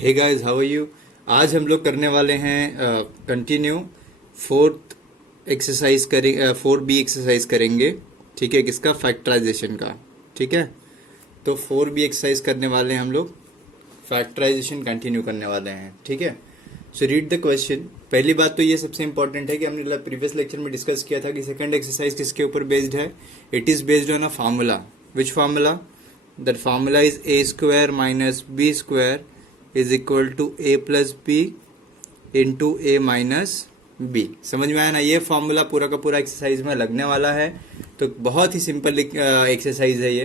Hey guys, how are you. आज हम लोग करने वाले हैं कंटिन्यू फोर्थ एक्सरसाइज करेंगे, 4B एक्सरसाइज करेंगे। ठीक है, किसका? फैक्टराइजेशन का। ठीक है, तो 4B एक्सरसाइज करने वाले हैं हम लोग, फैक्टराइजेशन कंटिन्यू करने वाले हैं। ठीक है, सो रीड द क्वेश्चन। पहली बात तो ये सबसे इंपॉर्टेंट है कि हमने प्रीवियस लेक्चर में डिस्कस किया था कि सेकंड एक्सरसाइज किसके ऊपर बेस्ड है। It is based on a formula. Which formula? That formula is a square minus b square is equal to a plus b into a minus b. समझ में आया ना? ये फॉर्मूला पूरा का पूरा एक्सरसाइज में लगने वाला है। तो बहुत ही सिंपल एक्सरसाइज है ये,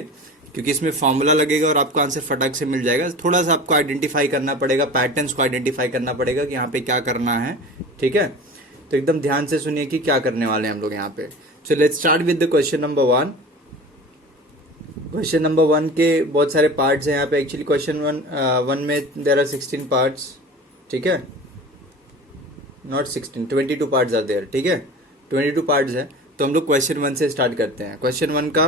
क्योंकि इसमें फॉर्मूला लगेगा और आपको आंसर फटाक से मिल जाएगा। थोड़ा सा आपको आइडेंटिफाई करना पड़ेगा, पैटर्न्स को आइडेंटिफाई करना पड़ेगा कि यहाँ पे क्या करना है। ठीक है, तो एकदम ध्यान से सुनिए कि क्या करने वाले हैं हम लोग यहाँ पे। So let's start with the question number 1। Question number 1 के बहुत सारे पार्ट्स हैं यहाँ पे। एक्चुअली क्वेश्चन वन में देर आर 16 पार्ट्स। ठीक है, नॉट 16, 22 पार्ट्स आर देयर। ठीक है, 22 पार्ट्स है। तो हम लोग क्वेश्चन 1 से स्टार्ट करते हैं। क्वेश्चन 1 का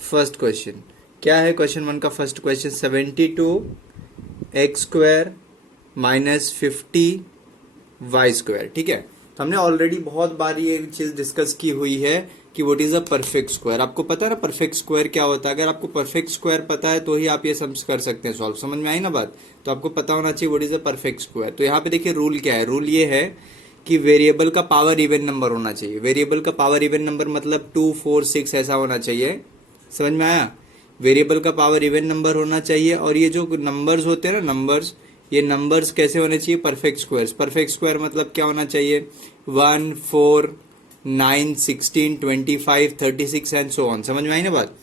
फर्स्ट क्वेश्चन क्या है? क्वेश्चन 1 का first question 72x square minus 50y square. ठीक है, तो हमने ऑलरेडी बहुत बार ये चीज डिस्कस की हुई है कि what is a perfect square. आपको पता है ना परफेक्ट स्क्वायर क्या होता है? अगर आपको परफेक्ट स्क्वायर पता है तो ही आप ये समझ कर सकते हैं सॉल्व। समझ में आई ना बात? तो आपको पता होना चाहिए what is a perfect square. तो यहाँ पे देखिए रूल क्या है। रूल ये है कि वेरिएबल का पावर इवन नंबर होना चाहिए। वेरिएबल का पावर इवन नंबर मतलब 2, 4, 6 ऐसा होना चाहिए। समझ में आया? वेरिएबल का पावर इवन नंबर होना चाहिए। और ये जो नंबर्स होते हैं ना, नंबर्स, ये नंबर्स कैसे होने चाहिए? Perfect squares. परफेक्ट स्क्वायर मतलब क्या होना चाहिए? 1, 4, 9, 16, 25, 36 एंड सो ऑन। समझ में आई ना बात?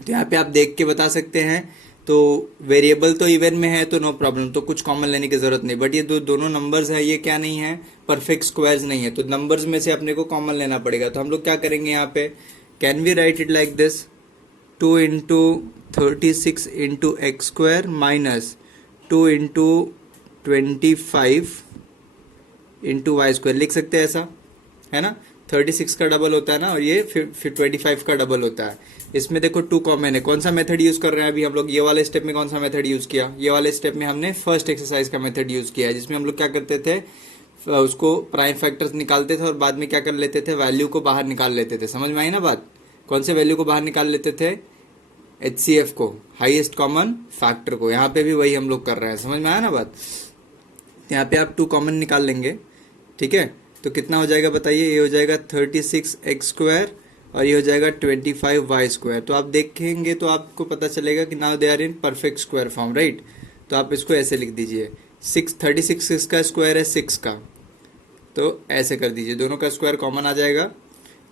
तो यहाँ पे आप देख के बता सकते हैं। तो वेरिएबल तो इवन में है तो नो प्रॉब्लम, तो कुछ कॉमन लेने की जरूरत नहीं। बट ये दोनों नंबर्स है, ये क्या नहीं है? परफेक्ट स्क्वायर्स नहीं है। तो नंबर्स में से अपने को कॉमन लेना पड़ेगा। तो हम लोग क्या करेंगे यहाँ पे? Can we write it like this? 2 into 36 into x square minus 2 into 25 into y square. लिख सकते हैं ऐसा, है ना? 36 का डबल होता है ना, और ये फिर 25 का डबल होता है। इसमें देखो 2 कॉमन है। कौन सा मेथड यूज कर रहे हैं अभी हम लोग? ये वाले स्टेप में कौन सा मेथड यूज किया? ये वाले स्टेप में हमने फर्स्ट एक्सरसाइज का मेथड यूज किया है, जिसमें हम लोग क्या करते थे? उसको प्राइम फैक्टर्स निकालते थे और बाद में क्या कर लेते थे? वैल्यू को बाहर निकाल लेते थे। समझ में आई ना बात? कौन से वैल्यू को बाहर निकाल लेते थे? HCF को, हाईएस्ट कॉमन फैक्टर को। यहाँ पे भी वही हम लोग कर रहे हैं। समझ में आया ना बात? यहाँ पे आप 2 कॉमन निकाल लेंगे। ठीक है, तो कितना हो जाएगा बताइए? ये हो जाएगा 36x स्क्वायर और ये हो जाएगा 25y स्क्वायर। तो आप देखेंगे तो आपको पता चलेगा कि now they are in perfect square form, right? तो आप इसको ऐसे लिख दीजिए। 36 इसका स्क्वायर है 6 का, तो ऐसे कर दीजिए, दोनों का स्क्वायर कॉमन आ जाएगा।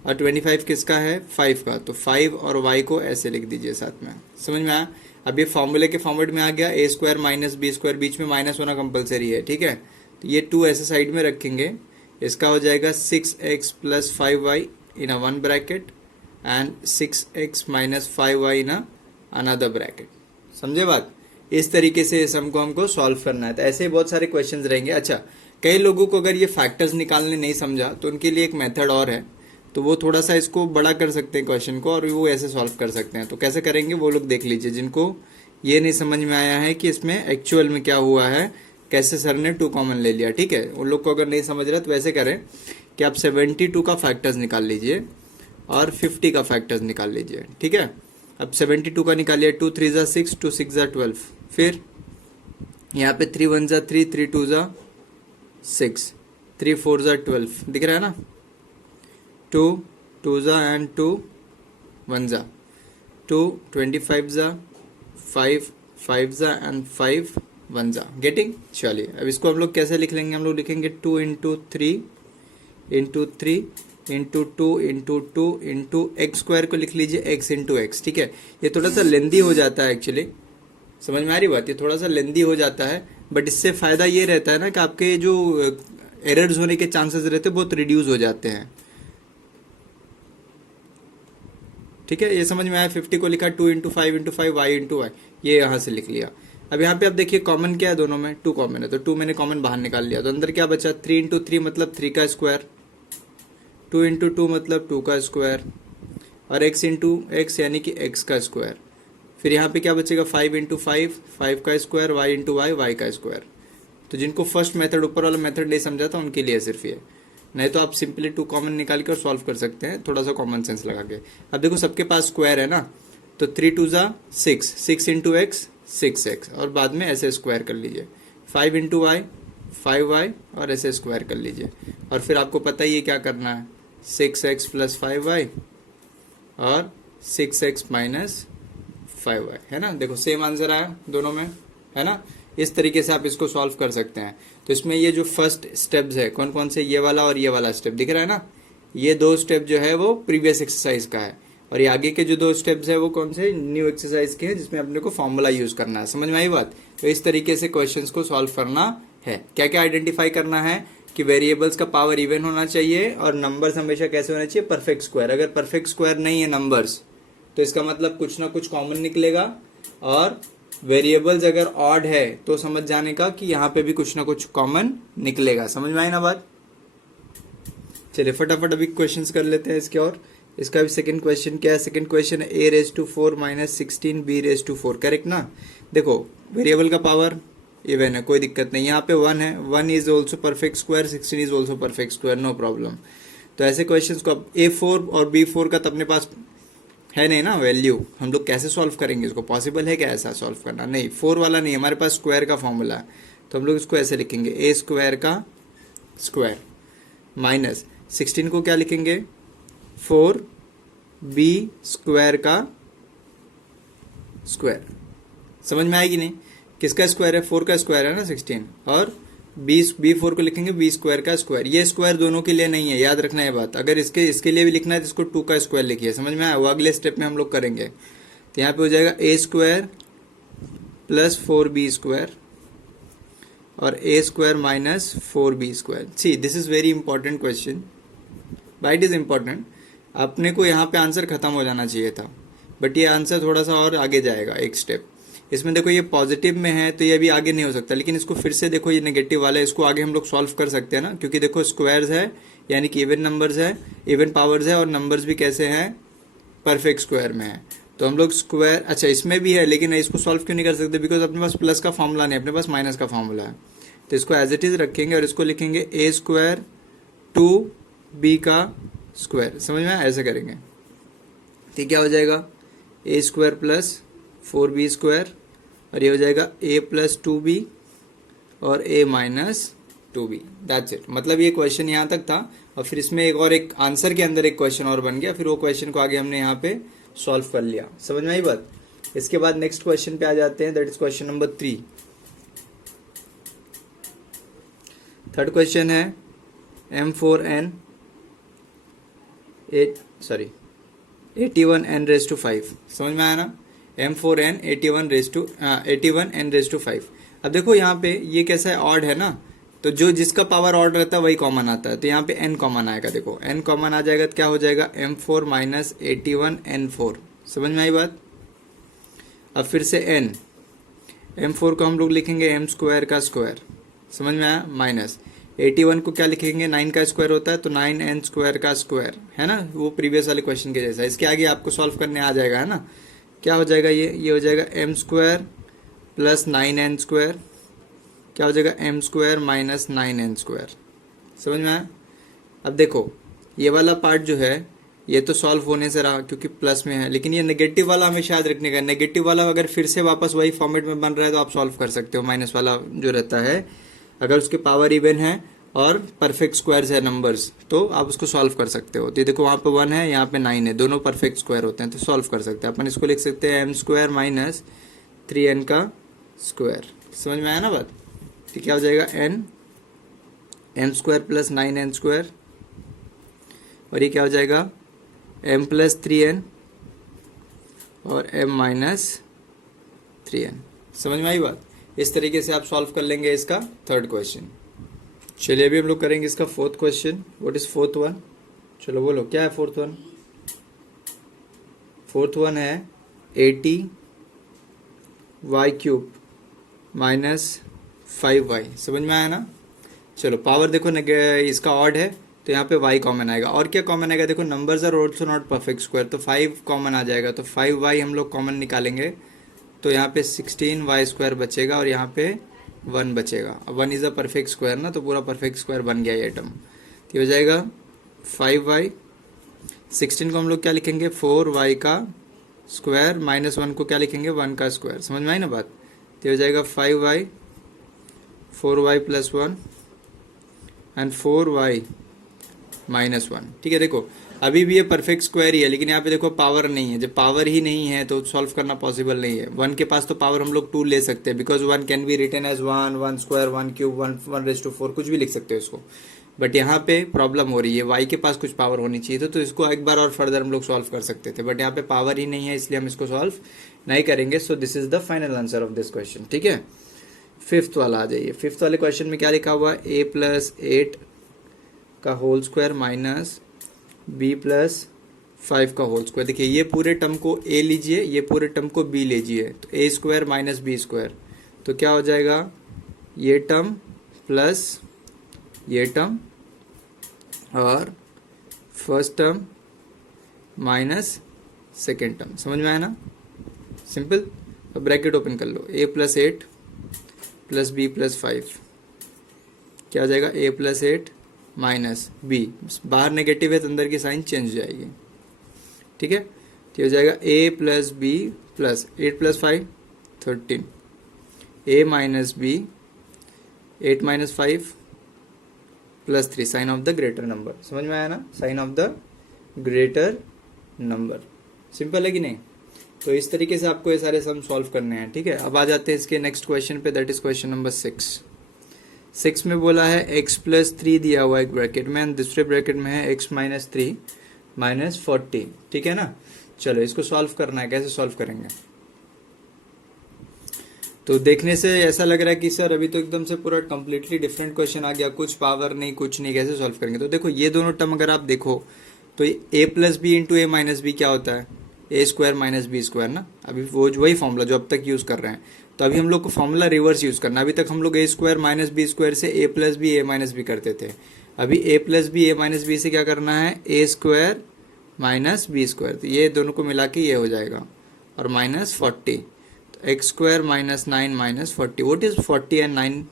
और 25 किसका है? 5 का, तो 5 और y को ऐसे लिख दीजिए साथ में। समझ में आया? अब ये फॉर्मूले के फॉर्मेट में आ गया। a square minus b square, बीच में माइनस होना कंपलसरी है। ठीक है, तो ये 2 ऐसे साइड में रखेंगे। इसका हो जाएगा 6x plus 5y in a one bracket and 6x minus 5y in another bracket. समझे बात? इस तरीके से इस सम को हमको सॉल्व करना है। तो ऐसे ही बहुत सारे क्वेश्चंस रहेंगे। अच्छा, कई लोगों को अगर ये फैक्टर्स निकालने नहीं समझा तो उनके लिए एक मेथड और है, तो वो थोड़ा सा इसको बड़ा कर सकते हैं क्वेश्चन को, और वो ऐसे सॉल्व कर सकते हैं। तो कैसे करेंगे वो लोग देख लीजिए। जिनको ये नहीं समझ में आया है कि इसमें एक्चुअल में क्या हुआ है, कैसे सर ने 2 कॉमन ले लिया, ठीक है, उन लोग को अगर नहीं समझ रहा तो वैसे करें कि आप 72 का फैक्टर्स निकाल लीजिए और 50 का फैक्टर्स निकाल लीजिए। ठीक है, अब 72 का निकालिए। 2 3 ज़ा 6, 2 6 ज़ा 12। फिर यहाँ पे 3 1 ज़ा 3, 3 2 ज़ा 6, 3 4 ज़ा 12। दिख रहा है ना? 2 2 ज़ा एंड 2 1 ज़ा 2, 25 ज़ा 5, 5 ज़ा एंड 5 1 ज़ा। गेटिंग? चलिए अब इसको हम लोग कैसे लिख लेंगे? हम लोग लिखेंगे 2 into 3 into 3 into 2 into 2 into x square को लिख लीजिए x इंटू एक्स। ठीक है, ये थोड़ा सा लेंदी हो जाता है एक्चुअली। समझ में आ रही बात? ये थोड़ा सा लेंदी हो जाता है, बट इससे फायदा ये रहता है ना कि आपके जो एरर्स होने के चांसेस रहते हैं बहुत रिड्यूस हो जाते हैं। ठीक है, ये समझ में आया? 50 को लिखा 2 into 5 into 5 y into y, ये यहाँ से लिख लिया। अब यहाँ पे आप देखिए कॉमन क्या है दोनों में? 2 कॉमन है, तो 2 मैंने कॉमन बाहर निकाल लिया। तो अंदर क्या बचा? 3 इंटू 3 मतलब 3 का स्क्वायर, 2 इंटू 2 मतलब 2 का स्क्वायर, और x इंटू एक्स यानी कि x का स्क्वायर। फिर यहाँ पे क्या बचेगा 5 इंटू 5 का स्क्वायर, वाई इंटू वाई का स्क्वायर। तो जिनको फर्स्ट मेथड ऊपर वाला मेथड नहीं समझा था उनके लिए सिर्फ ये, नहीं तो आप सिंपली 2 कॉमन निकाल के और सॉल्व कर सकते हैं थोड़ा सा कॉमन सेंस लगा के। अब देखो सबके पास स्क्वायर है ना, तो 3 2 ज़ा 6, 6 इंटू एक्स 6x, और बाद में ऐसे स्क्वायर कर लीजिए 5 इंटू वाई 5y, और ऐसे स्क्वायर कर लीजिए। और फिर आपको पता ही है क्या करना है, 6x प्लस 5y और 6x माइनस 5y, है ना। देखो सेम आंसर आया दोनों में, है ना। इस तरीके से आप इसको सॉल्व कर सकते हैं। तो इसमें ये जो फर्स्ट स्टेप्स है कौन कौन से, ये वाला और ये वाला स्टेप दिख रहा है ना, ये 2 स्टेप जो है वो प्रीवियस एक्सरसाइज का है, और ये आगे के जो 2 स्टेप्स है वो कौन से, न्यू एक्सरसाइज के हैं, जिसमें अपने को फॉर्मूला यूज करना है। समझ में आई बात। तो इस तरीके से क्वेश्चंस को सॉल्व करना है। क्या क्या आइडेंटिफाई करना है कि वेरिएबल्स का पावर इवन होना चाहिए, और नंबर्स हमेशा कैसे होना चाहिए, परफेक्ट स्क्वायर। अगर परफेक्ट स्क्वायर नहीं है नंबर्स तो इसका मतलब कुछ ना कुछ कॉमन निकलेगा, और वेरिएबल्स अगर ऑड है तो समझ जाने का कि यहाँ पे भी कुछ ना कुछ कॉमन निकलेगा। समझ में आई ना बात। चलिए फटाफट अभी क्वेश्चंस कर लेते हैं इसके। और इसका भी सेकंड क्वेश्चन क्या है, सेकंड क्वेश्चन है a⁴ माइनस 16 b⁴, करेक्ट ना। देखो वेरिएबल का पावर इवन है, कोई दिक्कत नहीं। यहाँ पे 1 है, 1 is also perfect square, 16 is also perfect square, no problem. तो ऐसे क्वेश्चंस को अब a4 और b4 का तो अपने पास है नहीं ना वैल्यू, हम लोग कैसे सॉल्व करेंगे इसको, पॉसिबल है क्या ऐसा सॉल्व करना, नहीं। 4 वाला नहीं, हमारे पास स्क्वायर का फॉर्मूला है, तो हम लोग इसको ऐसे लिखेंगे a² का स्क्वायर माइनस 16 को क्या लिखेंगे 4b² का स्क्वायर। समझ में आएगी नहीं, किसका स्क्वायर है, 4 का स्क्वायर है ना 16, और b4 को लिखेंगे b² का स्क्वायर। ये स्क्वायर दोनों के लिए नहीं है, याद रखना है बात। अगर इसके लिए भी लिखना है तो इसको 2 का स्क्वायर लिखिए। समझ में आया, वो अगले स्टेप में हम लोग करेंगे। तो यहाँ पे हो जाएगा a² प्लस 4b² और a² minus 4b²। C this is very important question, why it is important. अपने को यहाँ पे आंसर खत्म हो जाना चाहिए था, बट ये आंसर थोड़ा सा और आगे जाएगा एक स्टेप। इसमें देखो ये पॉजिटिव में है तो ये भी आगे नहीं हो सकता, लेकिन इसको फिर से देखो ये नेगेटिव वाला है, इसको आगे हम लोग सॉल्व कर सकते हैं ना, क्योंकि देखो स्क्वायर्स है यानी कि इवन नंबर्स है, इवन पावर्स है, और नंबर्स भी कैसे हैं, परफेक्ट स्क्वायर में है। तो हम लोग स्क्वायर, अच्छा इसमें भी है लेकिन इसको सॉल्व क्यों नहीं कर सकते, बिकॉज अपने पास प्लस का फॉर्मूला नहीं, अपने पास माइनस का फॉर्मूला है। तो इसको एज इट इज रखेंगे और इसको लिखेंगे a² 2b का स्क्वायर। समझ में ऐसे करेंगे, ठीक, क्या हो जाएगा a² प्लस 4b² और ये हो जाएगा a प्लस 2b और a minus 2b। That's it. मतलब ये क्वेश्चन यहाँ तक था, और फिर इसमें एक आंसर के अंदर एक क्वेश्चन और बन गया, फिर वो क्वेश्चन को आगे हमने यहाँ पे सॉल्व कर लिया। समझ में आई बात। इसके बाद नेक्स्ट क्वेश्चन पे आ जाते हैं, that is question number 3। Third question है m4n 81n⁵। समझ में आया ना, m4n 81n⁵। अब देखो यहाँ पे ये कैसा है, ऑड है ना, तो जो जिसका पावर ऑड रहता है वही कॉमन आता है। तो यहाँ पे n कॉमन आएगा, देखो n कॉमन आ जाएगा तो क्या हो जाएगा m4 माइनस 81n4। समझ में आई बात। अब फिर से n, m4 को हम लोग लिखेंगे m² का स्क्वायर। समझ में आया, माइनस 81 को क्या लिखेंगे, 9 का स्क्वायर होता है तो 9n² का स्क्वायर, है ना, वो प्रीवियस वाले क्वेश्चन के जैसा। इसके आगे आपको सॉल्व करने आ जाएगा, है ना। क्या हो जाएगा ये हो जाएगा m² प्लस 9n², क्या हो जाएगा m² माइनस 9n²। समझ में आया। अब देखो ये वाला पार्ट जो है ये तो सॉल्व होने से रहा क्योंकि प्लस में है, लेकिन ये नेगेटिव वाला हमें याद रखने का। नेगेटिव वाला अगर फिर से वापस वही फॉर्मेट में बन रहा है तो आप सॉल्व कर सकते हो। माइनस वाला जो रहता है अगर उसके पावर इवन है और परफेक्ट स्क्वायर्स है नंबर्स, तो आप उसको सॉल्व कर सकते हो। तो देखो वहाँ पे 1 है, यहाँ पे 9 है, दोनों परफेक्ट स्क्वायर होते हैं तो सॉल्व कर सकते हैं अपन। इसको लिख सकते हैं m² माइनस 3n का स्क्वायर। समझ में आया ना बात। तो क्या हो जाएगा m² प्लस 9n² और ये क्या हो जाएगा m प्लस 3n और m माइनस 3n। समझ में आई बात। इस तरीके से आप सॉल्व कर लेंगे इसका थर्ड क्वेश्चन। चलिए अभी हम लोग करेंगे इसका fourth question. What is fourth one, चलो बोलो क्या है फोर्थ वन। फोर्थ वन है 80y³ माइनस 5y। समझ में आया ना। चलो पावर देखो इसका ऑड है तो यहाँ पे y कॉमन आएगा। और क्या कॉमन आएगा, देखो numbers are also not perfect square, तो 5 कॉमन आ जाएगा, तो 5y हम लोग कॉमन निकालेंगे, तो यहाँ पे 16y² बचेगा और यहाँ पे 1 बचेगा। 1 इज़ अ परफेक्ट स्क्वायर ना, तो पूरा परफेक्ट स्क्वायर बन गया ये टर्म। तो हो जाएगा 5y, 16 को हम लोग क्या लिखेंगे 4y का स्क्वायर, -1 को क्या लिखेंगे 1 का स्क्वायर। समझ में आई ना बात। तो हो जाएगा 5y 4y + 1 एंड 4y -1। ठीक है, देखो अभी भी ये परफेक्ट स्क्वायर ही है, लेकिन यहाँ पे देखो पावर नहीं है। जब पावर ही नहीं है तो सॉल्व करना पॉसिबल नहीं है। 1 के पास तो पावर हम लोग 2 ले सकते हैं, because 1 can be written as 1 square 1 cube 1 कुछ भी लिख सकते हो इसको। बट यहाँ पे प्रॉब्लम हो रही है, y के पास कुछ पावर होनी चाहिए तो इसको एक बार और फर्दर हम लोग सॉल्व कर सकते थे, बट यहाँ पे पावर ही नहीं है, इसलिए हम इसको सॉल्व नहीं करेंगे। So this is the final answer of this question. ठीक है, फिफ्थ वाला आ जाइए। फिफ्थ वाले क्वेश्चन में क्या लिखा हुआ है, a + 8 का होल स्क्वायर माइनस b + 5 का होल स्क्वायर। देखिए ये पूरे टर्म को a लीजिए, ये पूरे टर्म को b लीजिए, तो a² - b², तो क्या हो जाएगा, ये टर्म प्लस ये टर्म और first term minus second term. समझ में आया ना, सिंपल। अब ब्रैकेट ओपन कर लो, a + 8 + b + 5 क्या हो जाएगा, a + 8 - b, बाहर नेगेटिव है तो अंदर की साइन चेंज हो जाएगी। ठीक है, तो हो जाएगा a + b + 8 + 5 13, a - b 8 - 5 + 3 sign of the greater number. समझ में आया ना, sign of the greater number. Simple है कि नहीं। तो इस तरीके से आपको ये सारे सम सॉल्व करने हैं। ठीक है, अब आ जाते हैं इसके नेक्स्ट क्वेश्चन पे, दैट इज क्वेश्चन नंबर 6 में बोला है x + 3 दिया हुआ है एक ब्रैकेट में, दूसरे ब्रैकेट में है x - 3 - 40। ठीक है ना, चलो इसको सॉल्व करना है। कैसे सॉल्व करेंगे, तो देखने से ऐसा लग रहा है कि सर अभी तो एकदम से पूरा कंप्लीटली डिफरेंट क्वेश्चन आ गया, कुछ पावर नहीं कुछ नहीं, कैसे सॉल्व करेंगे। तो देखो ये दोनों टर्म अगर आप देखो तो a + b × a - b क्या होता है, a² - b² ना। अभी वो वही फॉर्मूला जो अब तक यूज कर रहे हैं, तो अभी हम लोग को फॉर्मूला रिवर्स यूज करना। अभी तक हम लोग a² - b² से a + b a - b करते थे। अभी a + b a - b से क्या करना है, a² - b², तो ये दोनों को मिला के ये हो जाएगा, और -40, x² - 9 - 40। वोट इज 40 एंड 9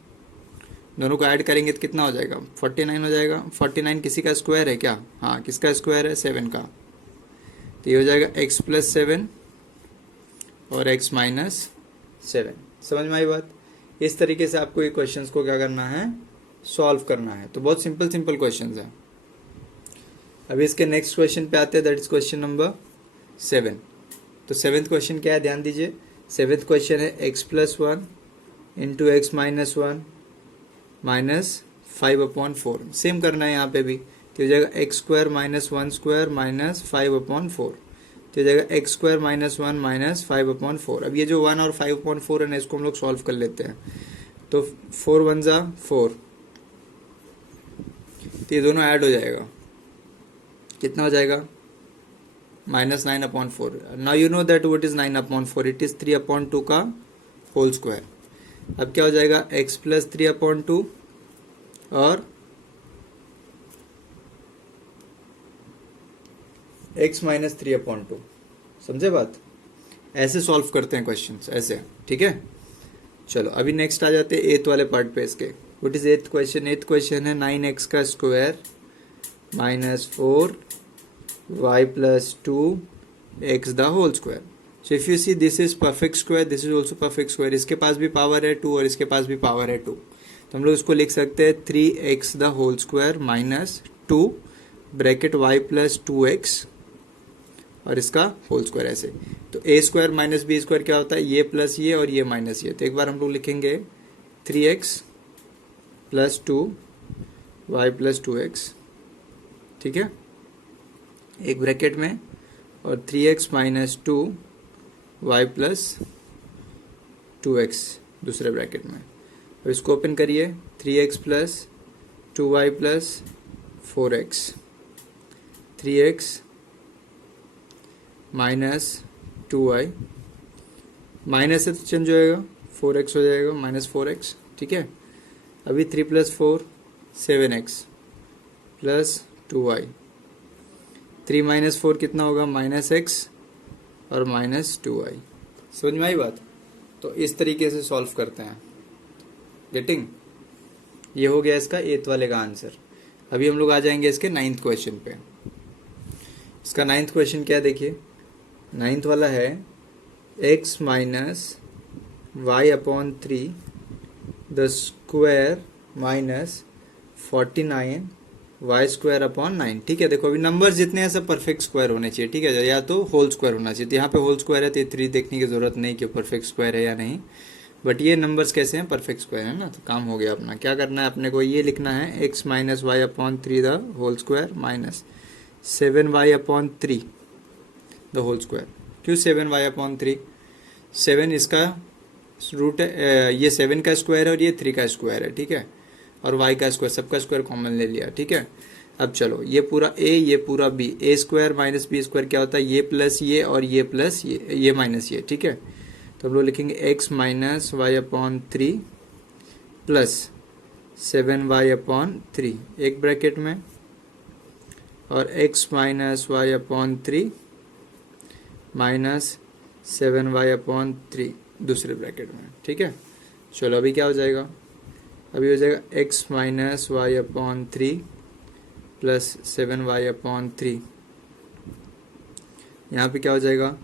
दोनों को ऐड करेंगे तो कितना हो जाएगा, 49 हो जाएगा। 49 किसी का स्क्वायर है क्या, हाँ किसका स्क्वायर है, 7 का। तो ये हो जाएगा x + 7 और x - 7। समझ में आई बात। इस तरीके से आपको ये क्वेश्चंस को क्या करना है, सॉल्व करना है। तो बहुत सिंपल क्वेश्चंस है। अभी इसके नेक्स्ट क्वेश्चन पे आते हैं, दैट इज क्वेश्चन नंबर 7। तो 7th क्वेश्चन क्या है, ध्यान दीजिए। 7th क्वेश्चन है x + 1 × x - 1 - 5/4। सेम करना है यहाँ पे भी, तो हो जाएगा x² - 1² - 5/4, तो हो जाएगा x² - 1 - 5/4। अब ये जो 1 और 5/4 है ना, इसको हम लोग सॉल्व कर लेते हैं। तो 4 × 1 = 4, तो ये दोनों ऐड हो जाएगा, कितना हो जाएगा, -9/4। Now you know that what is 9/4, it is 3/2 का होल स्क्वायर। अब क्या हो जाएगा, x + 3/2 और x - 3/2। समझे बात, ऐसे सॉल्व करते हैं क्वेश्चंस ऐसे। ठीक है, चलो अभी नेक्स्ट आ जाते हैं 8th वाले पार्ट पे इसके। What is 8th question, 8th question है 9x का square -4 y + 2x the whole square. So if you see this is perfect square, this is also perfect square. इसके पास भी पावर है 2 और इसके पास भी पावर है 2, तो हम लोग इसको लिख सकते हैं 3x the whole square -2 bracket y + 2x और इसका होल स्क्वायर ऐसे। तो a² - b² क्या होता है, ये प्लस ये और ये माइनस ये। तो एक बार हम लोग लिखेंगे 3x + 2 y + 2x। ठीक है, एक ब्रैकेट में, और 3x - 2 y + 2x दूसरे ब्रैकेट में। अब इसको ओपन करिए, 3x + 2y + 4x, 3x - 2y, minus से तो चेंज हो जाएगा, 4x हो जाएगा -4x। ठीक है, अभी 3 + 4 7x + 2y। 3 माइनस 4 कितना होगा, -x और -2y। समझ में आई बात? तो इस तरीके से सॉल्व करते हैं। गेटिंग? ये हो गया इसका 8th वाले का आंसर। अभी हम लोग आ जाएंगे इसके 9th क्वेश्चन पे। इसका 9th क्वेश्चन क्या देखिए, 9th वाला है x minus y upon 3 the square minus 49 y square upon 9। ठीक है, देखो अभी नंबर जितने हैं सब परफेक्ट स्क्वायर होने चाहिए। ठीक है, या तो होल स्क्वायर होना चाहिए। तो यहाँ पे होल स्क्वायर है तो ये 3 देखने की जरूरत नहीं कि परफेक्ट स्क्वायर है या नहीं, बट ये नंबर्स कैसे हैं, परफेक्ट स्क्वायर है ना। तो काम हो गया अपना। क्या करना है अपने को, ये लिखना है x minus y upon 3 the whole square minus 7y upon 3 the whole square. क्यों 7y अपॉन 3? 7 इसका रूट है, ये 7 का स्क्वायर है और ये 3 का स्क्वायर है। ठीक है, और y का स्क्वायर, सबका स्क्वायर कॉमन ले लिया। ठीक है, अब चलो ये पूरा a ये पूरा b, a square minus b square क्या होता है, ये प्लस ये और ये प्लस ये माइनस ये। ठीक है, तो हम लोग लिखेंगे x minus y upon 3 plus 7y upon 3 एक ब्रैकेट में, और x minus y upon 3 minus 7y upon 3 दूसरे ब्रैकेट में। ठीक है, चलो अभी क्या हो जाएगा, अभी हो जाएगा x minus y upon 3 plus 7y upon 3। यहाँ पे क्या हो जाएगा,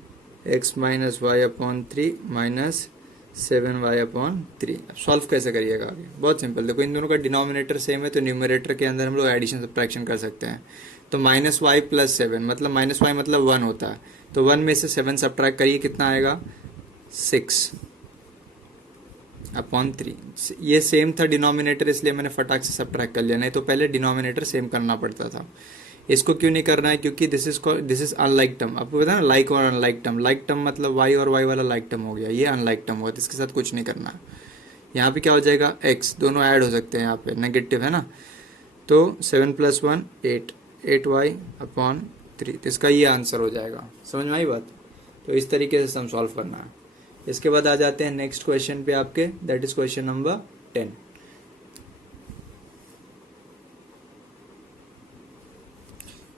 x minus y upon 3 minus 7y upon 3। अब सॉल्व कैसे करिएगा आगे, बहुत सिंपल। देखो इन दोनों का डिनोमिनेटर सेम है तो न्यूमरेटर के अंदर हम लोग एडिशन सब्ट्रैक्शन कर सकते हैं। तो -y प्लस 7 मतलब -y मतलब 1 होता है, तो 1 में से 7 सब्ट्रैक्ट करिए, कितना आएगा 6 अपॉन 3। ये सेम था डिनोमिनेटर, इसलिए मैंने फटाक से सब्ट्रैक्ट कर लिया, नहीं तो पहले डिनोमिनेटर सेम करना पड़ता था। इसको क्यों नहीं करना है, क्योंकि दिस इज अनलाइक टर्म। आपको पता है ना, लाइक और अनलाइक टर्म। लाइक टर्म मतलब y और y वाला लाइक टर्म हो गया, ये अनलाइक टर्म हुआ, तो इसके साथ कुछ नहीं करना। यहाँ पे क्या हो जाएगा, x दोनों ऐड हो सकते हैं, यहाँ पे नेगेटिव है ना, तो 7 प्लस 1 8y अपॉन 3, तो इसका ये आंसर हो जाएगा। समझ में आई बात? तो इस तरीके से हम सॉल्व करना है। इसके बाद आ जाते हैं नेक्स्ट क्वेश्चन पे आपके, that is question number 10।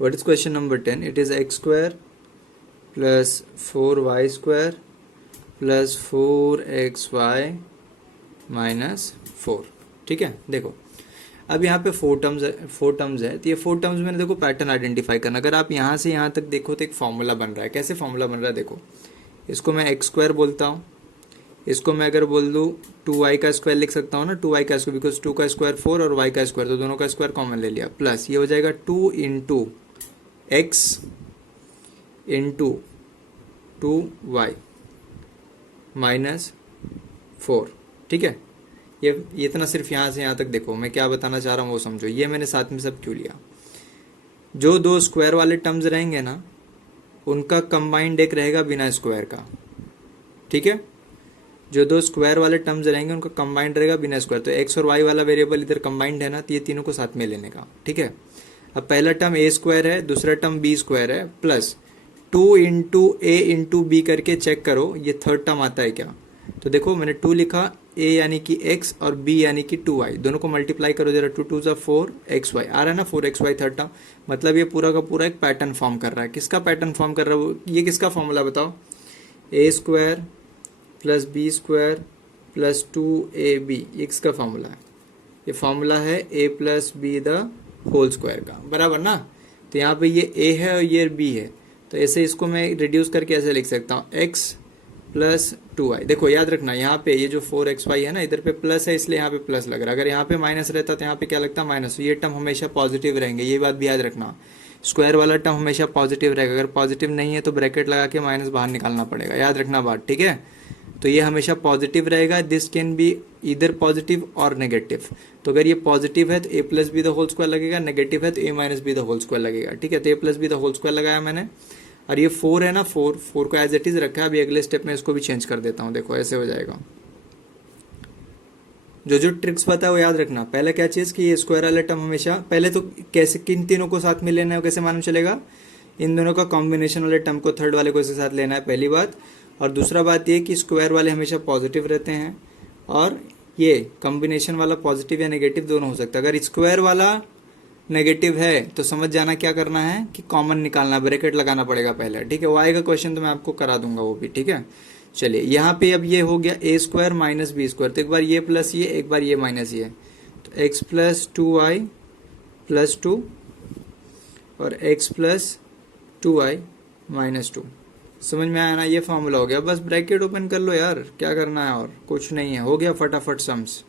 What is question number 10? It is x square plus 4y square plus 4xy minus 4। ठीक है, देखो अब यहाँ पे 4 टर्म्स है, तो ये 4 टर्म्स में देखो पैटर्न आइडेंटिफाई करना। अगर आप यहाँ से यहाँ तक देखो तो एक फॉर्मूला बन रहा है। कैसे फॉर्मूला बन रहा है, देखो इसको मैं x स्क्वायर बोलता हूँ, इसको मैं अगर बोल दूँ 2y का स्क्वायर लिख सकता हूँ ना, 2y का स्क्वायर, बिकॉज 2 का स्क्वायर 4 और y का स्क्वायर, तो दोनों का स्क्वायर कॉमन ले लिया, प्लस ये हो जाएगा 2 into x into 2y minus 4। ठीक है, ये इतना सिर्फ यहाँ से यहाँ तक देखो, मैं क्या बताना चाह रहा हूँ वो समझो। ये मैंने साथ में सब क्यों लिया, जो दो स्क्वायर वाले टर्म्स रहेंगे ना उनका कंबाइंड एक रहेगा बिना स्क्वायर का। ठीक है, जो दो स्क्वायर वाले टर्म्स रहेंगे उनका कंबाइंड रहेगा बिना स्क्वायर। तो एक्स और वाई वाला वेरिएबल इधर कंबाइंड है ना, तो ये तीनों को साथ में लेने का। ठीक है, अब पहला टर्म ए स्क्वायर है, दूसरा टर्म बी स्क्वायर है, प्लस 2 इंटू ए इंटू बी करके चेक करो ये थर्ड टर्म आता है क्या। तो देखो मैंने 2 लिखा, a यानी कि x और b यानी कि 2y, दोनों को मल्टीप्लाई करो जरा, 2 2 ज़ा 4xy आ रहा है ना, 4xy थर्ड टर्म। मतलब ये पूरा का पूरा एक पैटर्न फॉर्म कर रहा है। किसका पैटर्न फॉर्म कर रहा है, ये किसका फॉर्मूला बताओ, a square plus b square plus 2ab, ये किसका फॉर्मूला है, ये फॉर्मूला है a plus b the whole square का, बराबर ना। तो यहाँ पे ये a है और ये b है, तो ऐसे इसको मैं रिड्यूस करके ऐसे लिख सकता हूँ x प्लस 2y। देखो याद रखना यहाँ पे ये जो 4xy है ना, इधर पे प्लस है इसलिए यहाँ पे प्लस लग रहा है। अगर यहाँ पे माइनस रहता तो यहाँ पे क्या लगता, माइनस। ये टर्म हमेशा पॉजिटिव रहेंगे, ये बात भी याद रखना। स्क्वायर वाला टर्म हमेशा पॉजिटिव रहेगा, अगर पॉजिटिव नहीं है तो ब्रैकेट लगा के माइनस बाहर निकालना पड़ेगा, याद रखना बात। ठीक है, तो ये हमेशा पॉजिटिव रहेगा। दिस कैन बी इधर पॉजिटिव और नेगेटिव। तो अगर ये पॉजिटिव है तो a plus b the whole square लगेगा, नेगेटिव है तो a minus b the whole square लगेगा। ठीक है, तो a plus b the whole square लगाया मैंने, और ये 4 है ना, 4 को एज इट इज रखा है। अभी अगले स्टेप में इसको भी चेंज कर देता हूँ, देखो ऐसे हो जाएगा। जो ट्रिक्स पता है वो याद रखना। पहले क्या चीज़ कि ये स्क्वायर वाला टर्म हमेशा, पहले तो कैसे किन तीनों को साथ में लेना है कैसे मालूम चलेगा, इन दोनों का कॉम्बिनेशन वाले टर्म को थर्ड वाले को इसके साथ लेना है, पहली बात। और दूसरा बात ये कि स्क्वायर वाले हमेशा पॉजिटिव रहते हैं, और ये कॉम्बिनेशन वाला पॉजिटिव या नेगेटिव दोनों हो सकता है। अगर स्क्वायर वाला नेगेटिव है तो समझ जाना क्या करना है कि कॉमन निकालना, ब्रैकेट लगाना पड़ेगा पहले, ठीक है। वो आएगा क्वेश्चन तो मैं आपको करा दूंगा वो भी, ठीक है। चलिए यहाँ पे अब ये हो गया ए स्क्वायर माइनस बी स्क्वायर, तो एक बार ये प्लस ये, एक बार ये माइनस ये, तो एक्स प्लस 2y प्लस 2 और एक्स प्लस 2y माइनस 2। समझ में आया ना, ये फॉर्मूला हो गया। बस ब्रैकेट ओपन कर लो यार, क्या करना है और कुछ नहीं है, हो गया फटाफट सम्स।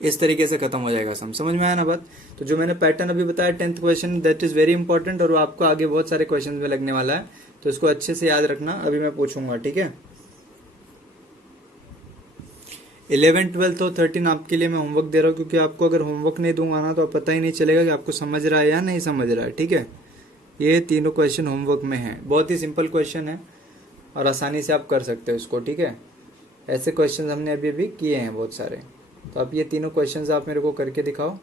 इस तरीके से खत्म हो जाएगा सम। समझ में आया ना बात। तो जो मैंने पैटर्न अभी बताया 10th question, that is very important और वो आपको आगे बहुत सारे क्वेश्चन में लगने वाला है, तो इसको अच्छे से याद रखना, अभी मैं पूछूंगा, ठीक है। 11, 12 और 13 आपके लिए मैं होमवर्क दे रहा हूँ, क्योंकि आपको अगर होमवर्क नहीं दूंगा ना तो पता ही नहीं चलेगा कि आपको समझ रहा है या नहीं समझ रहा है, ठीक है। ये तीनों क्वेश्चन होमवर्क में है, बहुत ही सिंपल क्वेश्चन है और आसानी से आप कर सकते हो इसको, ठीक है। ऐसे क्वेश्चन हमने अभी अभी किए हैं बहुत सारे। तो आप ये तीनों क्वेश्चंस आप मेरे को करके दिखाओ।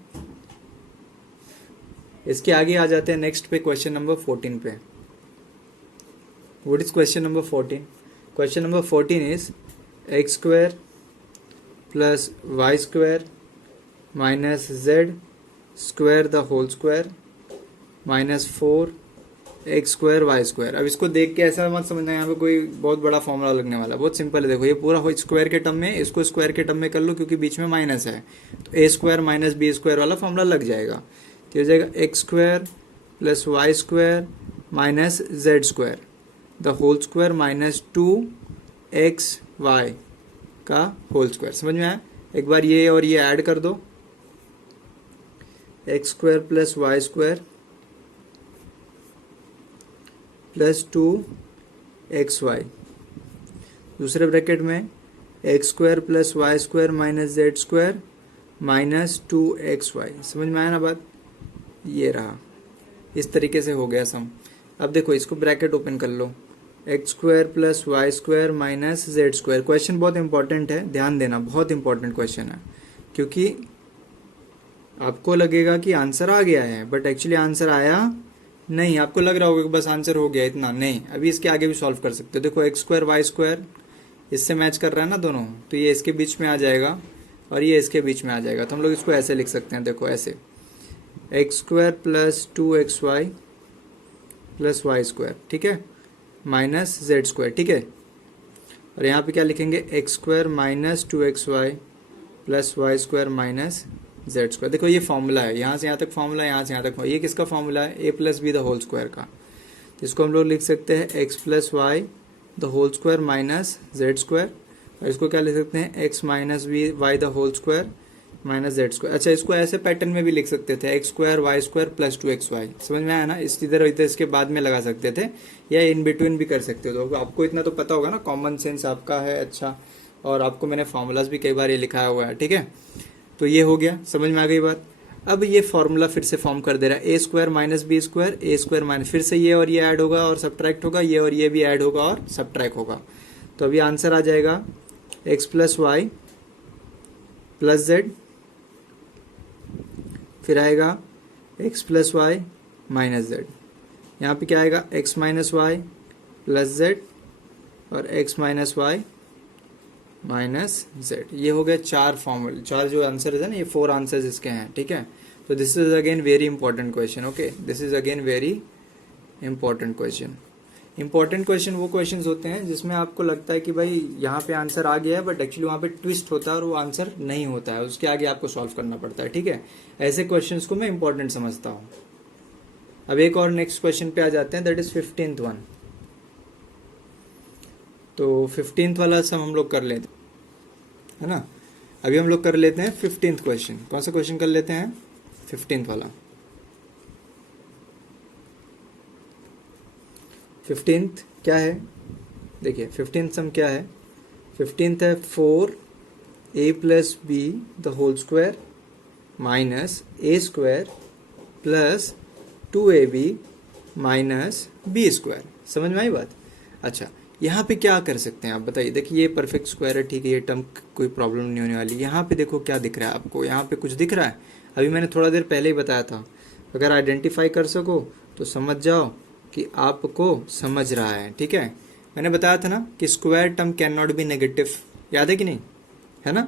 इसके आगे आ जाते हैं नेक्स्ट पे, क्वेश्चन नंबर 14 पे। What is question number 14? Question number 14 is x square plus y square minus z square the whole square minus 4 x square y square. अब इसको देख के ऐसा मत समझना यहाँ पे कोई बहुत बड़ा फॉर्मूला लगने वाला है, बहुत सिंपल है। देखो ये पूरा स्क्वायर के टर्म में, इसको स्क्वायर के टर्म में कर लो क्योंकि बीच में माइनस है, तो a square minus b square वाला फॉर्मूला लग जाएगा। तो हो जाएगा x square plus y square minus z square the whole square minus 2xy का होल स्क्वायर। समझ में आया? एक बार ये और ये ऐड कर दो, x square plus y square plus 2xy, दूसरे ब्रैकेट में x square plus y square minus z square minus 2xy। समझ में आया ना बात? ये रहा, इस तरीके से हो गया सम। अब देखो इसको ब्रैकेट ओपन कर लो, x square plus y square minus z square. Question बहुत इंपॉर्टेंट है, ध्यान देना, बहुत इंपॉर्टेंट क्वेश्चन है, क्योंकि आपको लगेगा कि आंसर आ गया है बट एक्चुअली आंसर आया नहीं। आपको लग रहा होगा कि बस आंसर हो गया इतना, नहीं, अभी इसके आगे भी सॉल्व कर सकते हो। देखो एक्स स्क्वायर वाई स्क्वायर इससे मैच कर रहा है ना दोनों, तो ये इसके बीच में आ जाएगा और ये इसके बीच में आ जाएगा। तो हम लोग इसको ऐसे लिख सकते हैं, देखो ऐसे, x square plus 2xy plus y square, ठीक है, माइनस जेड स्क्वायर, ठीक है। और यहाँ पे क्या लिखेंगे, x square minus 2xy plus y square minus z square. देखो ये फॉर्मूला है, यहाँ से यहाँ तक फॉर्मूला, यहाँ से यहाँ तक। ये किसका फॉर्मूला है? A plus b the whole square का। तो इसको हम लोग लिख सकते हैं x plus y the whole square minus z square, और इसको क्या लिख सकते हैं, x minus b y the whole square minus z square. अच्छा, इसको ऐसे पैटर्न में भी लिख सकते थे, x square y square plus 2xy। समझ में आया ना? इस इधर इधर इसके बाद में लगा सकते थे, या इन बिटवीन भी कर सकते हो। तो आपको इतना तो पता होगा ना, कॉमन सेंस आपका है अच्छा, और आपको मैंने फॉर्मूलाज भी कई बार ये लिखाया हुआ है, ठीक है। तो ये हो गया, समझ में आ गई बात। अब ये फॉर्मूला फिर से फॉर्म कर दे रहा है, ए स्क्वायर माइनस बी स्क्वायर, ए स्क्वायर माइनस, फिर से ये और ये ऐड होगा और सब्ट्रैक्ट होगा, ये और ये भी ऐड होगा और सब्ट्रैक्ट होगा। तो अभी आंसर आ जाएगा x plus y plus z, फिर आएगा x plus y minus z. यहाँ पे क्या आएगा, x minus y plus z और x minus y minus z. ये हो गया चार फॉर्मूले, चार जो आंसर है ना, ये 4 आंसर्स इसके हैं, ठीक है। तो this is again very important question, okay, this is again very important question. Important question वो क्वेश्चंस होते हैं जिसमें आपको लगता है कि भाई यहाँ पे आंसर आ गया है बट एक्चुअली वहाँ पे ट्विस्ट होता है और वो आंसर नहीं होता है, उसके आगे आपको सॉल्व करना पड़ता है, ठीक है। ऐसे क्वेश्चंस को मैं इंपॉर्टेंट समझता हूँ। अब एक और नेक्स्ट क्वेश्चन पे आ जाते हैं, दैट इज 15th वन। तो 15th वाला सब हम लोग कर लेते है ना। अभी हम लोग कर लेते हैं 15th क्वेश्चन। कौन सा क्वेश्चन कर लेते हैं? 15th वाला। 15th क्या है? देखिए 15th सम क्या है? 15th है 4a plus b the whole square minus a square plus 2ab minus b square. समझ में आई बात? अच्छा, यहाँ पे क्या कर सकते हैं आप बताइए। देखिए ये परफेक्ट स्क्वायर है, ठीक है, ये टर्म कोई प्रॉब्लम नहीं होने वाली। यहाँ पे देखो क्या दिख रहा है आपको, यहाँ पे कुछ दिख रहा है? अभी मैंने थोड़ा देर पहले ही बताया था, अगर आइडेंटिफाई कर सको तो समझ जाओ कि आपको समझ रहा है, ठीक है। मैंने बताया था ना कि square term can not be negative, याद है कि नहीं, है ना।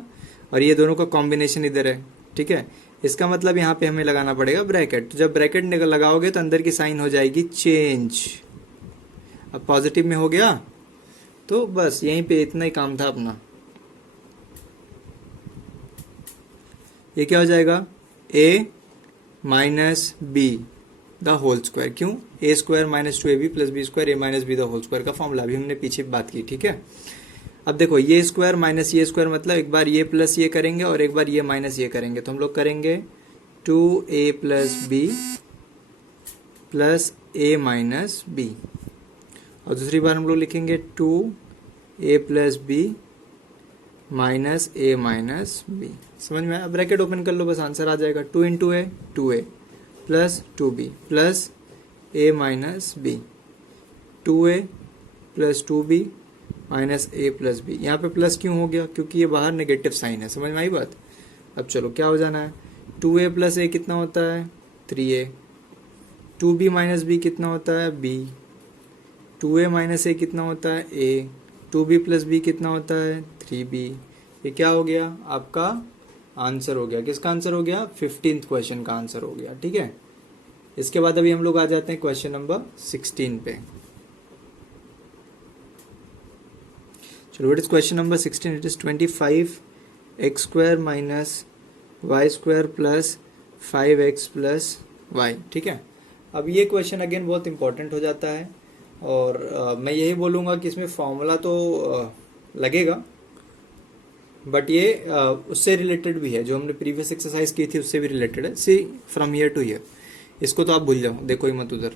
और ये दोनों का कॉम्बिनेशन इधर है, ठीक है। इसका मतलब यहाँ पे हमें लगाना पड़ेगा ब्रैकेट। तो जब ब्रैकेट लगाओगे तो अंदर की साइन हो जाएगी चेंज। अब पॉजिटिव में हो गया, तो बस यहीं पे इतना ही काम था अपना। ये क्या हो जाएगा, a minus b the whole square. क्यों, a square minus 2ab plus b square a minus b the whole square का फॉर्मूला अभी हमने पीछे बात की, ठीक है। अब देखो ये स्क्वायर माइनस ये स्क्वायर मतलब एक बार ये प्लस ये करेंगे और एक बार ये माइनस ये करेंगे, तो हम लोग करेंगे 2a plus B plus a minus B, और दूसरी बार हम लोग लिखेंगे 2a प्लस बी माइनस ए माइनस बी। समझ में आया? ब्रैकेट ओपन कर लो, बस आंसर आ जाएगा। 2 into a 2a plus 2b plus a minus b, 2a plus 2b minus a plus b. यहाँ पे प्लस क्यों हो गया, क्योंकि ये बाहर नेगेटिव साइन है। समझ में आई बात? अब चलो क्या हो जाना है, 2a प्लस ए कितना होता है 3a, 2b माइनस बी कितना होता है b, 2a माइनस ए कितना होता है a, 2b प्लस बी कितना होता है 3b। ये क्या हो गया, आपका आंसर हो गया। किसका आंसर हो गया, 15th क्वेश्चन का आंसर हो गया, ठीक है। इसके बाद अभी हम लोग आ जाते हैं क्वेश्चन नंबर 16 पे। चलो what is question number 16? It is 25x square minus y square plus 5x plus y, ठीक है। अब ये क्वेश्चन अगेन बहुत इंपॉर्टेंट हो जाता है, और मैं यही बोलूँगा कि इसमें फॉर्मूला तो लगेगा, बट ये उससे रिलेटेड भी है, जो हमने प्रीवियस एक्सरसाइज की थी उससे भी रिलेटेड है। सी फ्रॉम ईयर टू ईयर, इसको तो आप भूल जाओ, देखो ही मत उधर,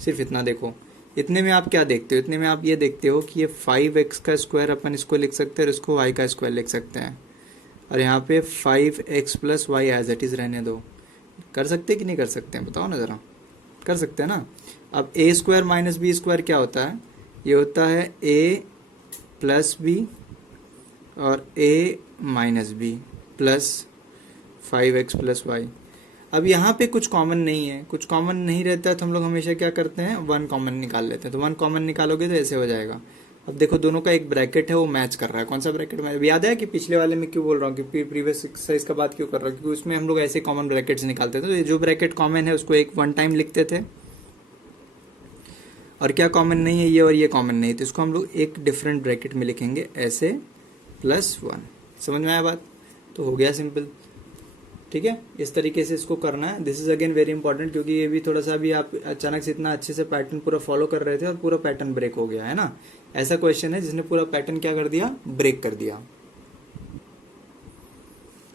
सिर्फ इतना देखो। इतने में आप क्या देखते हो, इतने में आप ये देखते हो कि ये 5x का स्क्वायर अपन इसको लिख सकते हैं और इसको y का स्क्वायर लिख सकते हैं, और यहाँ पे 5x plus y as it is रहने दो। कर सकते कि नहीं कर सकते हैं, बताओ ना ज़रा। कर सकते हैं ना। अब a square minus b square क्या होता है, ये होता है a प्लस बी और a minus b plus 5x plus y. अब यहाँ पे कुछ कॉमन नहीं है, कुछ कॉमन नहीं रहता है तो हम लोग हमेशा क्या करते हैं, वन कॉमन निकाल लेते हैं। तो वन कॉमन निकालोगे तो ऐसे हो जाएगा। अब देखो दोनों का एक ब्रैकेट है वो मैच कर रहा है। कौन सा ब्रैकेट मैच, याद है कि पिछले वाले में क्यों बोल रहा हूँ, कि प्रीवियस एक्सरसाइज का बात क्यों कर रहा हूँ, क्योंकि उसमें हम लोग ऐसे कॉमन ब्रैकेट्स निकालते थे। तो जो ब्रैकेट कॉमन है उसको एक वन टाइम लिखते थे, और क्या कॉमन नहीं है, ये और ये कॉमन नहीं है, तो इसको हम लोग एक डिफरेंट ब्रैकेट में लिखेंगे ऐसे +1। समझ में आया बात? तो हो गया सिंपल, ठीक है। इस तरीके से इसको करना है। This is again very important, क्योंकि ये भी थोड़ा सा भी आप अचानक से इतना अच्छे से पैटर्न पूरा फॉलो कर रहे थे और पूरा पैटर्न ब्रेक हो गया है ना। ऐसा क्वेश्चन है जिसने पूरा पैटर्न क्या कर दिया, ब्रेक कर दिया।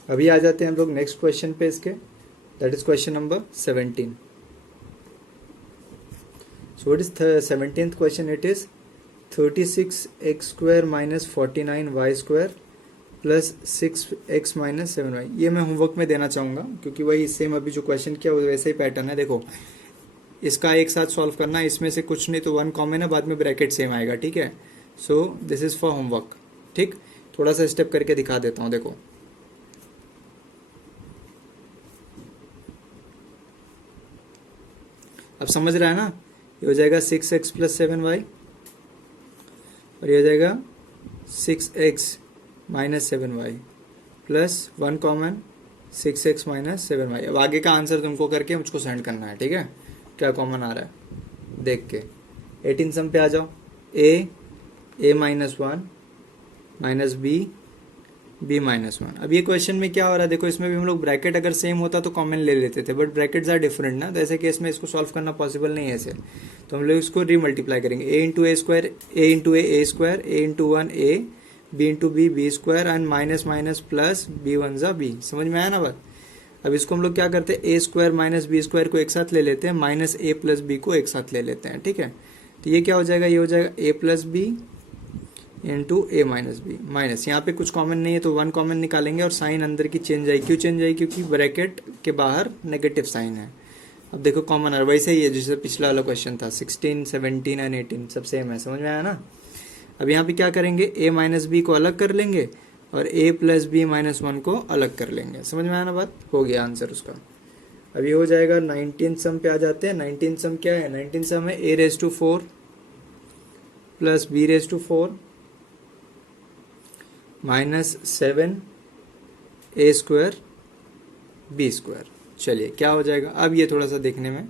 अभी आ जाते हैं हम लोग नेक्स्ट क्वेश्चन पे इसके, that is question number 17। So what is 17th question? It is 36x square minus 49y square plus 6x minus 7y। ये मैं होमवर्क में देना चाहूँगा, क्योंकि वही सेम अभी जो क्वेश्चन किया वो वैसे ही पैटर्न है। देखो इसका एक साथ सॉल्व करना है, इसमें से कुछ नहीं तो वन कॉमन है, बाद में ब्रैकेट सेम आएगा, ठीक है। So this is for homework, ठीक। थोड़ा सा स्टेप करके दिखा देता हूँ, देखो अब समझ रहा है ना। ये हो जाएगा 6x प्लस 7y, और ये हो जाएगा 6x minus 7y plus 1 common 6x minus 7y। अब आगे का आंसर तुमको करके मुझको सेंड करना है, ठीक है। क्या कॉमन आ रहा है देख के। 18 सम पे आ जाओ। a minus 1 minus b minus 1। अब ये क्वेश्चन में क्या हो रहा है, देखो इसमें भी हम लोग ब्रैकेट अगर सेम होता तो कॉमन ले लेते थे, बट ब्रैकेट्स आर डिफरेंट ना, तो ऐसे केस में इसको सॉल्व करना पॉसिबल नहीं है ऐसे। तो हम लोग इसको रीमल्टीप्लाई करेंगे, a into a square, a into a square, a into 1 a, b into b square, and minus minus plus b one जा b। समझ में आया ना बात? अब इसको हम लोग क्या करते हैं, a square minus b square को एक साथ ले लेते हैं, माइनस a प्लस बी को एक साथ ले लेते हैं, ठीक है। तो ये क्या हो जाएगा, ये हो जाएगा a plus b into a minus b, minus यहाँ पे कुछ कॉमन नहीं है तो वन कॉमन निकालेंगे, और साइन अंदर की चेंज आई। क्यों चेंज आई, क्योंकि ब्रैकेट के बाहर नेगेटिव साइन है। अब देखो कॉमन है, वैसे ही है जैसे पिछला वाला क्वेश्चन था। 16, 17 एंड 18 सब सेम है। समझ में आया ना। अब यहाँ पे क्या करेंगे, a माइनस बी को अलग कर लेंगे और a प्लस बी माइनस 1 को अलग कर लेंगे। समझ में आया ना बात? हो गया आंसर उसका। अब ये हो जाएगा 19 सम पे आ जाते हैं। 19 सम क्या है, 19 सम है a raise to 4 plus b raise to 4 minus 7 a square b square. चलिए क्या हो जाएगा, अब ये थोड़ा सा देखने में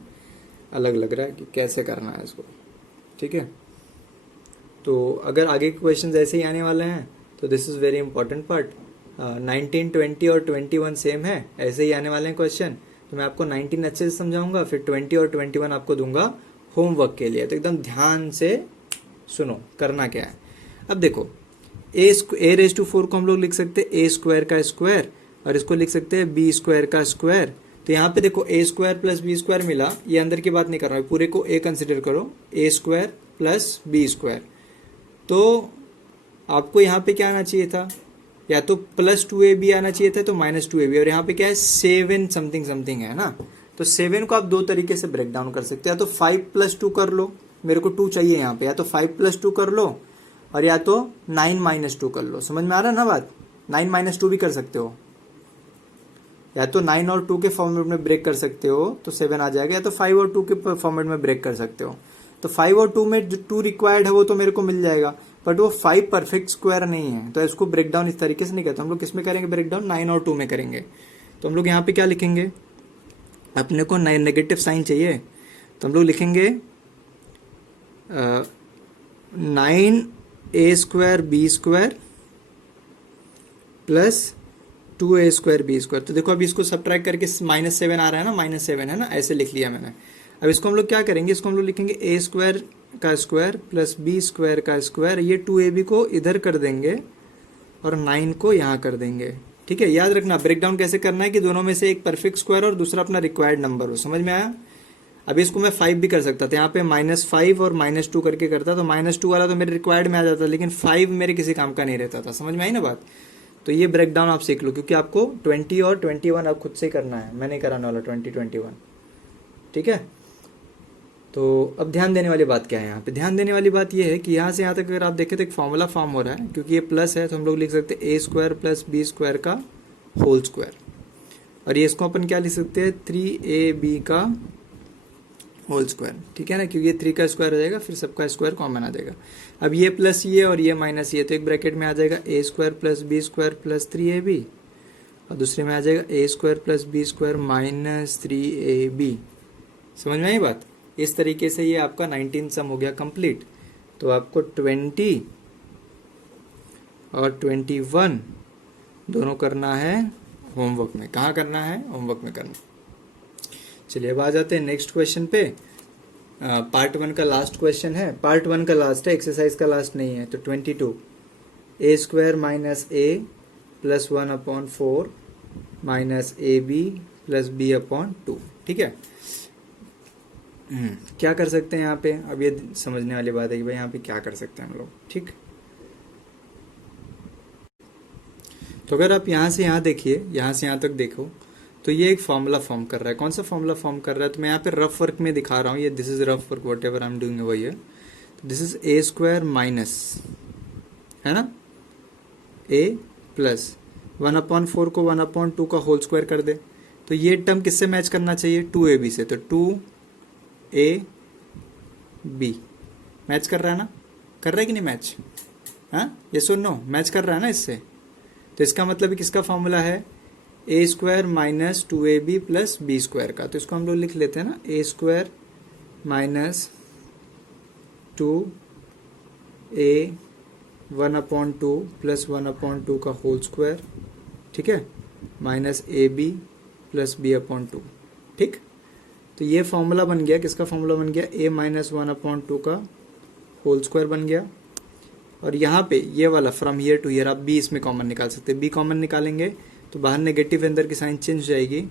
अलग लग रहा है कि कैसे करना है इसको, ठीक है। तो अगर आगे के क्वेश्चन ऐसे ही आने वाले हैं तो this is very important part. 19, 20 और 21 सेम है, ऐसे ही आने वाले हैं क्वेश्चन। तो मैं आपको 19 अच्छे से समझाऊंगा, फिर 20 और 21 आपको दूंगा होमवर्क के लिए। तो एकदम ध्यान से सुनो करना क्या है। अब देखो ए रेज टू 4 को हम लोग लिख सकते हैं ए स्क्वायर का स्क्वायर, और इसको लिख सकते हैं बी स्क्वायर का स्क्वायर। तो यहाँ पे देखो ए स्क्वायर प्लस बी स्क्वायर मिला, ये अंदर की बात नहीं कर रहा हूँ, पूरे को ए कंसिडर करो, ए स्क्वायर प्लस बी स्क्वायर। तो आपको यहाँ पे क्या आना चाहिए था, या तो प्लस 2ab आना चाहिए था, तो माइनस 2ab, और यहाँ पे क्या है 7 समथिंग समथिंग है ना। तो 7 को आप दो तरीके से ब्रेक डाउन कर सकते हैं, या तो 5 + 2 कर लो, मेरे को 2 चाहिए यहाँ पे, या तो 5 + 2 कर लो, और या तो 9 - 2 कर लो। समझ में आ रहा है ना बात, 9 - 2 भी कर सकते हो, या तो 9 और 2 के फॉर्मेट में ब्रेक कर सकते हो तो 7 आ जाएगा, या तो 5 और 2 के फॉर्मेट में ब्रेक कर सकते हो। तो 5 और 2 में जो 2 रिक्वायर्ड है वो तो मेरे को मिल जाएगा, बट वो 5 परफेक्ट स्क्वायर नहीं है, तो इसको ब्रेक डाउन इस तरीके से नहीं करते हम लोग। किस में करेंगे ब्रेक डाउन, 9 और 2 में करेंगे। तो हम लोग यहाँ पे क्या लिखेंगे, अपने को नेगेटिव साइन चाहिए, तो हम लोग लिखेंगे 9a² b² plus 2a² b²। तो देखो अभी इसको सब्ट्रैक्ट करके -7 आ रहा है ना, -7 है ना, ऐसे लिख लिया मैंने। अब इसको हम लोग क्या करेंगे, इसको हम लोग लिखेंगे a² का स्क्वायर प्लस b² का स्क्वायर, ये 2ab को इधर कर देंगे और 9 को यहाँ कर देंगे, ठीक है। याद रखना ब्रेक डाउन कैसे करना है कि दोनों में से एक परफेक्ट स्क्वायर और दूसरा अपना रिक्वायर्ड नंबर हो। समझ में आया। अभी इसको मैं 5 भी कर सकता था, यहाँ पे -5 और -2 करके करता, तो -2 वाला तो मेरे रिक्वायर्ड में आ जाता, लेकिन 5 मेरे किसी काम का नहीं रहता था। समझ में आई ना बात। तो ये ब्रेक डाउन आप सीख लो, क्योंकि आपको 20 और 21 आप खुद से करना है, मैं नहीं कराने वाला 20, 21, ठीक है। तो अब ध्यान देने वाली बात क्या है, यहाँ पे ध्यान देने वाली बात ये है कि यहाँ से यहाँ तक अगर आप देखें तो एक फॉर्मूला फॉर्म हो रहा है, क्योंकि ये प्लस है तो हम लोग लिख सकते हैं a² प्लस b² का होल स्क्वायर, और ये इसको अपन क्या लिख सकते हैं 3ab का होल स्क्वायर, ठीक है ना, क्योंकि ये 3 का स्क्वायर आ जाएगा, फिर सबका स्क्वायर कॉमन आ जाएगा। अब ये प्लस ये और ये माइनस ये, तो एक ब्रैकेट में आ जाएगा a² plus b² plus 3ab, और दूसरे में आ जाएगा a² plus b² minus 3ab। समझ में आई बात। इस तरीके से ये आपका 19 सम हो गया कंप्लीट। तो आपको 20 और 21 दोनों करना है होमवर्क में। कहाँ करना है, होमवर्क में करना। चलिए अब आ जाते हैं नेक्स्ट क्वेश्चन पे। पार्ट 1 का लास्ट क्वेश्चन है, पार्ट 1 का लास्ट है, एक्सरसाइज का लास्ट नहीं है। तो 22 a² minus a plus 1/4 minus ab plus b/2, ठीक है। क्या कर सकते हैं यहाँ पे, अब ये समझने वाली बात है कि भाई यहाँ पे क्या कर सकते हैं हम लोग, ठीक। तो अगर आप यहाँ से यहाँ देखिए, यहाँ से यहाँ तक देखो, तो ये एक फॉर्मूला फॉर्म कर रहा है। कौन सा फॉर्मूला फॉर्म कर रहा है, तो मैं यहाँ पे रफ वर्क में दिखा रहा हूँ, ये this is rough work what ever I am doing over here. This is a² minus, है ना, a प्लस 1/4 को 1/2 का होल स्क्वायर कर दे, तो ये टर्म किससे मैच करना चाहिए, 2ab से। तो 2ab मैच कर रहा है ना, कर रहा है कि नहीं मैच, हाँ ये सुनो, मैच कर रहा है ना इससे। तो इसका मतलब किसका फॉर्मूला है, a² minus 2ab plus b² का। तो इसको हम लोग लिख लेते हैं ना, a² माइनस 2a 1/2 प्लस 1/2 का होल स्क्वायर, ठीक है, माइनस ab प्लस b/2, ठीक। तो ये फॉर्मूला बन गया, किसका फॉर्मूला बन गया, a माइनस 1/2 का होल स्क्वायर बन गया। और यहाँ पे ये वाला फ्रॉम हियर टू हियर आप b इसमें कॉमन निकाल सकते हैं, b कॉमन निकालेंगे तो बाहर नेगेटिव अंदर की साइन चेंज हो जाएगी,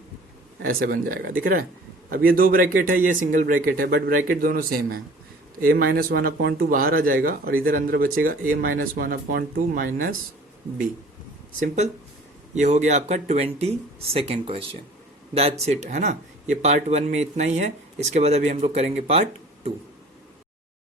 ऐसे बन जाएगा, दिख रहा है। अब ये 2 ब्रैकेट है, ये सिंगल ब्रैकेट है, बट ब्रैकेट दोनों सेम है। तो a माइनस 1/2 बाहर आ जाएगा और इधर अंदर बचेगा a minus 1/2 minus b। Simple, ये हो गया आपका 22nd क्वेश्चन। दैट्स इट, है ना। ये पार्ट 1 में इतना ही है, इसके बाद अभी हम लोग करेंगे पार्ट 2।